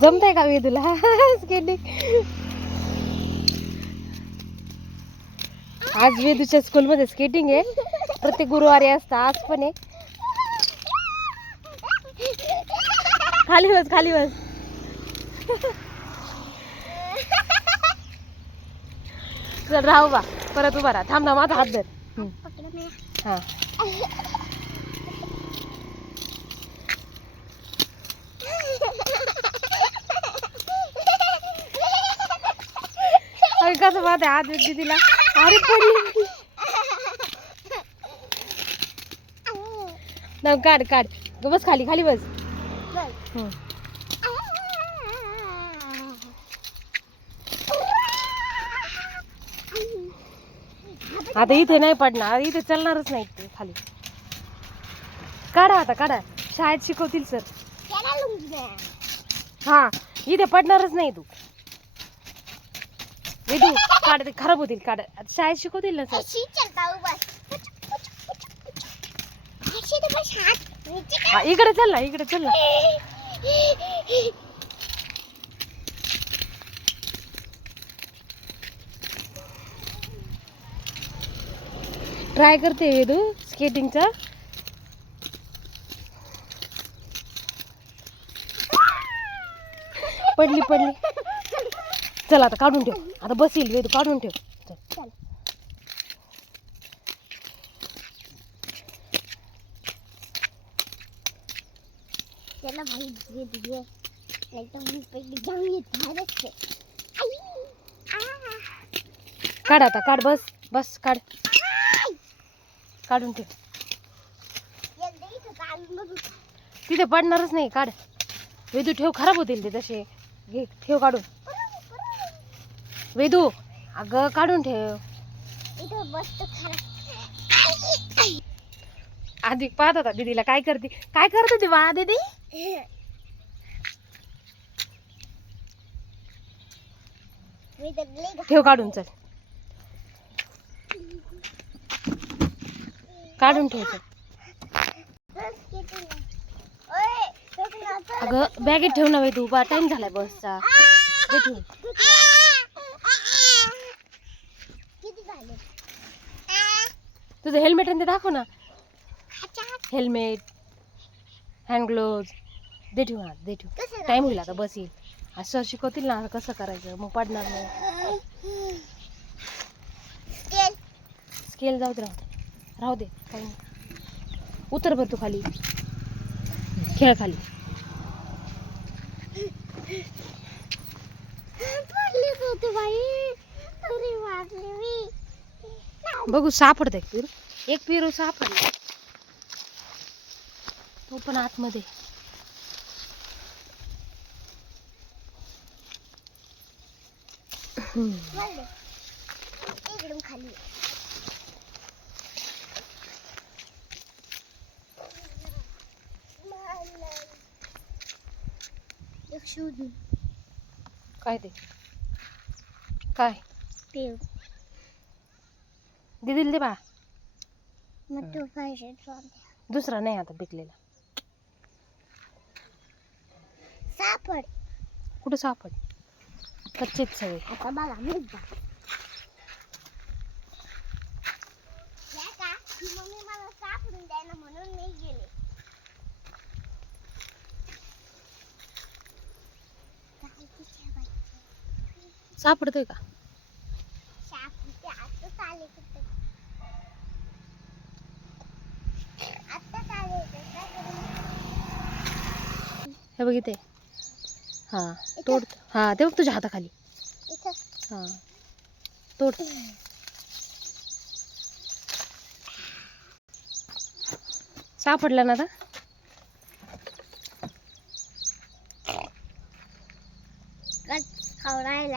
जमतंय का वेदूला स्केटिंग? आज वेदूच्या स्कूलमध्ये स्केटिंग आहे, प्रत्येक गुरुवारी असतं, आज पण आहे. खाली बस, खाली बस. चल राहू बा, परत उभा राहा. थांब ना, माझा हात धर. हा कसं पाहते हात दिदीला. अरे पडली. काढ काढ, बस खाली, खाली बस. आता इथे नाही पडणार, इथे चालणारच नाही ते खाली. काढा आता, काढा, शाळेत शिकवतील सर. हा इथे पडणारच नाही तू. वेदू काढ, ते खराब होतील. काढ, शाळेत शिकवतील ना सर. इकडे चल ना, इकडे चल ना. ट्राय करते वेदू स्केटिंगचा. पडली पडली. चल आता काढून ठेव, आता बसील वेदू, काढून ठेव. चल. चला भाई, ये एकदम पहले जाऊंगी भारत से. काढ आता, काढ, बस बस, काढ, काढून ठेव. तिथे पडणारच नाही. काढ वेदू, ठेव, खराब होतील ते तसे. घे, ठेव काढून. वेदू अगं काढून ठेव. आधी पाहत होता दीदीला काय करते, काय करत होती बा दीदी. ठेव काढून. चल काढून ठेव. चल अगं बॅगेत ठेव ना वेदू, बा टाइम झालाय बसचा. ठेव. तुझं हेल्मेट आणि ते दाखव ना. हेल्मेट, हँड ग्लोव्ज दे ठेव ना, दे ठेव. टाइम होईल आता, बस येईल. असं शिकवतील ना कसं करायचं, मग पडणार नाही. स्केल जाऊ दे, राहू दे, काही नाही. उतर बर तू खाली, खेळ खाली. बघू सापडतंय पेरू. एक पेरू सापडला, तो पण आतमध्ये. एकदम खाली. काय ते, काय पेरू दीदीला दे बा. मग तू पाहिजे दुसरा नाही आता पिकलेला. सापड. कुठं सापड, कच्चेच सगळे. आता बघा मुद्दा. मम्मी मला सापडून द्यायला म्हणून मी गेले. सापडतोय का? हे बघ इथे. हा तोड. हा ते बघ तुझ्या हाताखाली. हा तोड. सापडला ना आता. खाऊ राहिला.